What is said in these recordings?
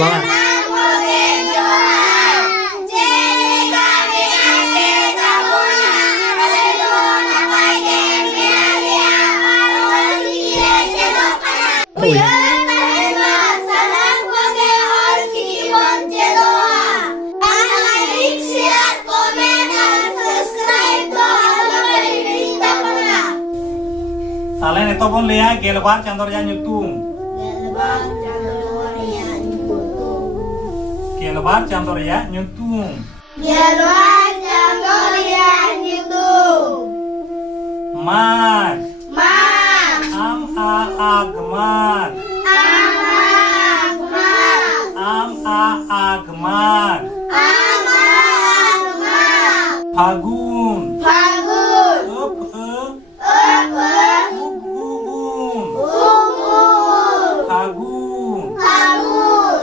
Bang. Oh iya. Talen itu pun lihat gelbar candornya nyutung. Gelbar candornya nyutung. Mag. Agmag. Agmag. Fagun. Fagun.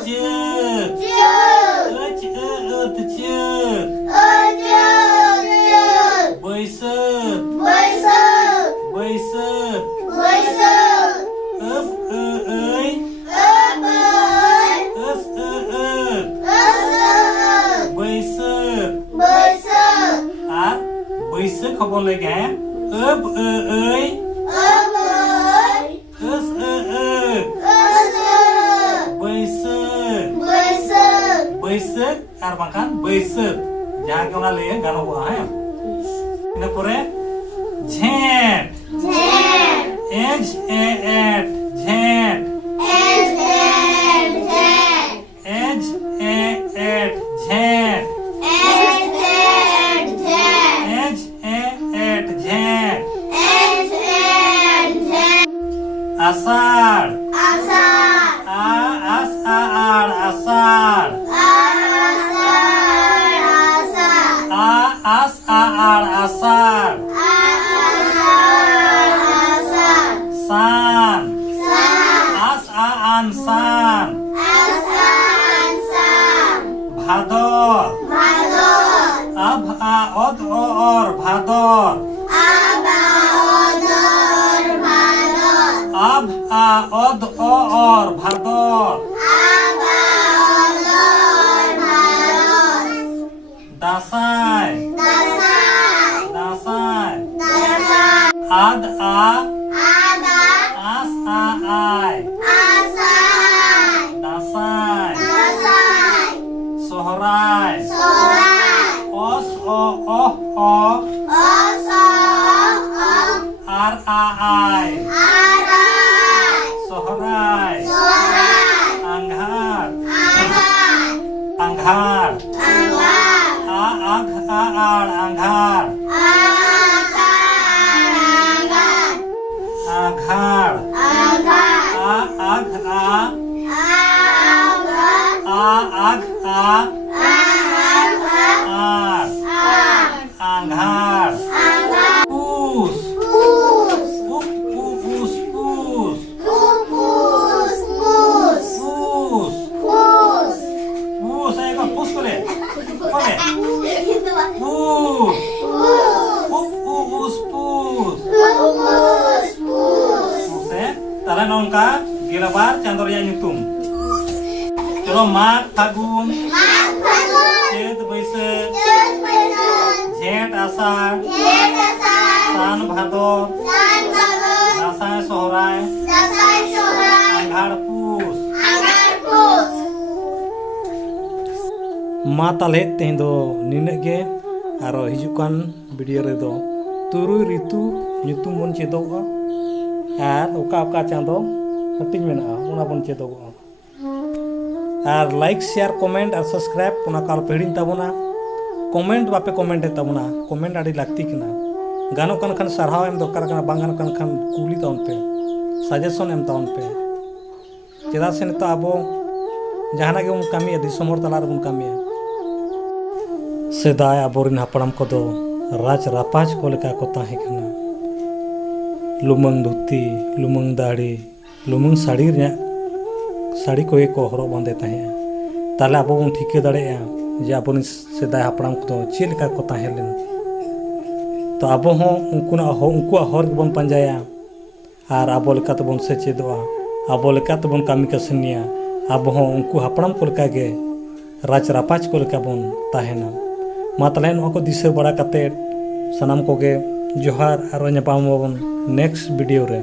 Cek. Baiset. Baiset khobon lagi. Baiset armakan baiset. Jangan kau nalih galau buah ya. Ini pure jet. Jet. Jet. Asar. Asar. San. San. Bhador. Bhador. Bhador. Dasai. Dasai. Sohrai. Arai. Sohrai. Anggar. Anggar. Anggar. Pus. Saya kok pus boleh? Tara nongka gelabar candornya nyutung. Coba mag fagun. Chet baiset. Jet asar. San bhador. Dasai sohrai. Anggar pus. Ma talhe tehin do ninag ge aro hijukan video redo turui ritu nyutum bon chedoga ar oka chando hating mena ona bon chedoga ar like share comment ar subscribe ona kal pedin tabona comment bape comment tabona comment adi lakti kina gano kan sarhaw em dokar kana bangan kan kuli taun pe suggestion em taun pe cheda sen to abo jahana ge kami disomor talar bun kami सेदाय आबोरिन हापड़ाम को दो राज रापाज को लेका को ताहे कना लुमंग धुती लुमंग दाढ़ी लुमंग साड़ी साड़ी को एक हरो बांधे ताहे ताले आबो बन ठीके दाड़े जे आबोरिन सेदाय हापड़ाम को दो चेल का को ताहे लेन तो आबो हो उनको हर बन पंजाया आर आबो लेका तो बन सेचेदोआ आबो लेका तो बन कामी कसनिया ᱟᱵᱚ ᱦᱚᱸ ᱩᱱᱠᱩ ᱦᱟᱯᱲᱟᱢ ᱠᱚ ᱞᱮᱠᱟᱜᱮ ᱨᱟᱡᱽ ᱨᱟᱯᱟᱡᱽ ᱠᱚ ᱞᱮᱠᱟ ᱵᱚᱱ ᱛᱟᱦᱮᱱᱟ। ᱢᱟ ᱛᱟᱦᱚᱞᱮ ᱱᱚᱣᱟ ᱠᱚ ᱫᱤᱥᱟᱹ ᱵᱟᱲᱟ ᱠᱟᱛᱮᱫ ᱥᱟᱱᱟᱢ ᱠᱚᱜᱮ ᱡᱚᱦᱟᱨ, ᱟᱨᱚ ᱧᱟᱯᱟᱢ ᱟᱵᱚᱱ ᱱᱮᱠᱥᱴ ᱵᱷᱤᱰᱤᱭᱳ ᱨᱮ।